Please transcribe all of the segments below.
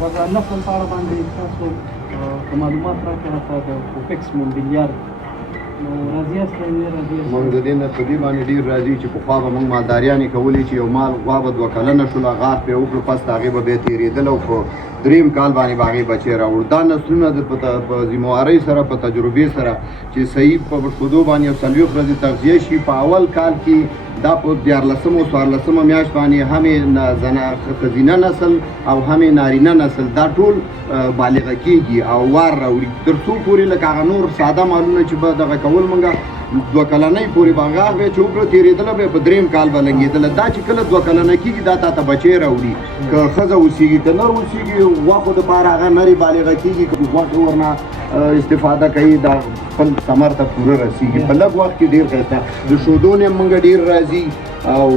د نسل په اړه باندې تاسو معلومات راکړه راته د کوپکس موندیلیار نو راضي یاست که نه راضي یاست؟ موږ د دې نه په دې باندې ډېر راضي چې پخوا به موږ مالداریانې کولې چې یو مال غوا به 2 کلنه شوله غار پرې وکړو پس د هغې به بیا تېرېدل او په درېیم کال باندې به هغې بچی راوړو دا نسلونه په ذمهوارۍ سره په تجربې سره چې صحیح په شیدو باندې یو 40 ورځې تغذیه شي په اول کال کې دا په 14 او 14 میاشت باندې همې ښځینه نسل او همې نارینه نسل دا ټول بالغه کېږي او وار راوړي تر څو پورې لکه هغه نور ساده مالونه چې به دغه کول موږ 2 کلنۍ پورې به هغه به چې وکړو تېرېدله به په درېیم کال به لګېدله دا چې کله 2 کلنه کېږي دا تا ته بچی راوړي که ښځه اوسېږي که نر اوسېږي غوښو دپاره هغه نرې بالغه کېږي که غوښې ورنه استفاده کوي دا خپل ثمر ته پوره رسېږي په لږ وخت کې ډېر ښایسته د شودو نه موږ ډېر راځي او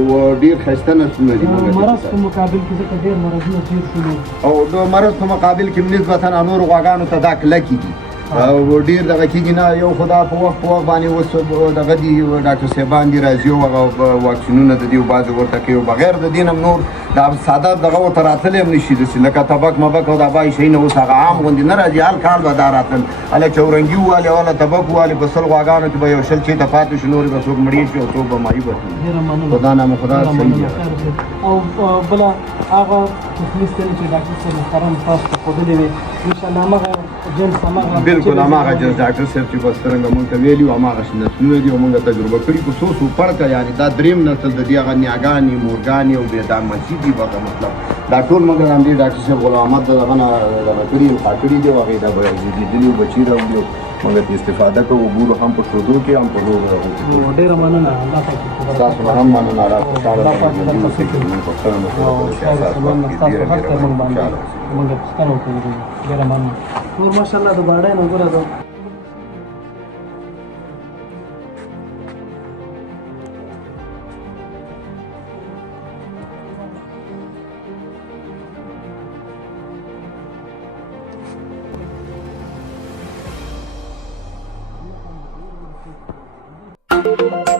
ډېر ښایسته نسلونه دي مرض په مقابل کې ځکه ډېر مرضونه تېر شولو او د مرض په مقابل کې نسبتا نورو غواګانو ته دا کلکې دي او ډېر دغه کېږي نه یو خو دا په وخت باندې اوس دغه دي ډاکټر صاحبان دي راځي او هغه واکسینونه د دي او بعضې ورته کوي بغیر د دې نه نور دا ساده دغه ورته راتلی هم نه شي داسې لکه تبک مبک او دا بای شیونه اوس هغه عام غوندې نه راځي هر کال به دا راتلل هله چورنګي ووالې اوله تبک ووالې په 100 غواګانو کې به یو 100 چېرته پاتې شي نورې به څوک مړې شي او څوک به مایي به شي خدا نامه خدا صحیح او بله هغه تخلیص دی چې ډاکټر صاحب محترم تاسو ته ښودلې وې انشاءالله همغه جنس همغه بالکل هماغه جنس ډاکټر صاحب چې بس څرنګه موږ ته ویلي وو هماغه نسلونه دي او موږ تجربه کړي په څو فرقه یعنې دا درېیم نسل د دې هغه نیاګانې مورګانې او بیا دا مسي دي به مطلب دا ټول موږ د همدې ډاکټر صاحب غلام احمد د دغه نه دغه کړي او خوا کړي دي او هغې دا به زېږېدلي او بچي راوړي او موږ ترې استفاده کوو ګورو هم په شودو کې هم په نورو هغو ډېره مننه تاسو نه هم مننه را خوشحاله موږ پوښتنه وکړو ډېره مننه نور ماشاءالله د باډۍ نه ګوره د Thank you.